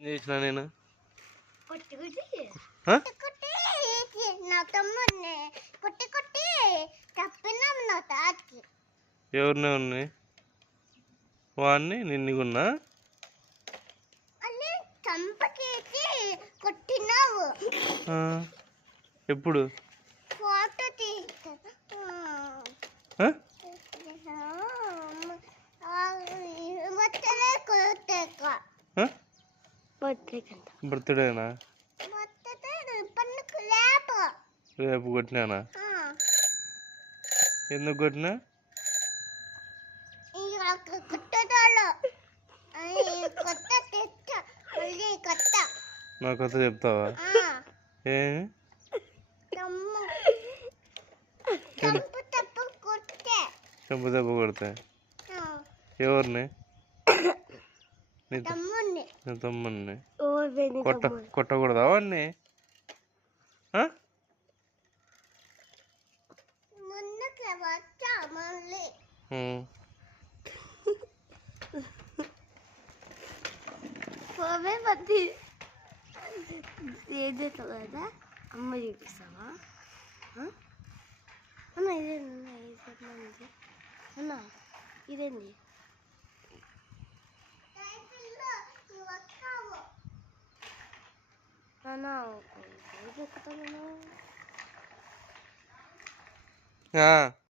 ఏం చేసినా నేను? ఎవరినే ఉన్నాయి వాడిని నిన్నుకున్నా ఎప్పుడు? బర్త్డేనా? రేపు కొట్టినానా? ఎందుకు కొట్టినా? నా కొత్త చెప్తావా? ఏ చెంపు దెబ్బ కొడితే ఎవరిని? నీ తమ్ముడిని కొట్టకూడదా వాడిని? ఏదే కదా అమ్మ చూపిస్తావా అన్న? ఇదేంది అన్న? ఇదేంది అన్న?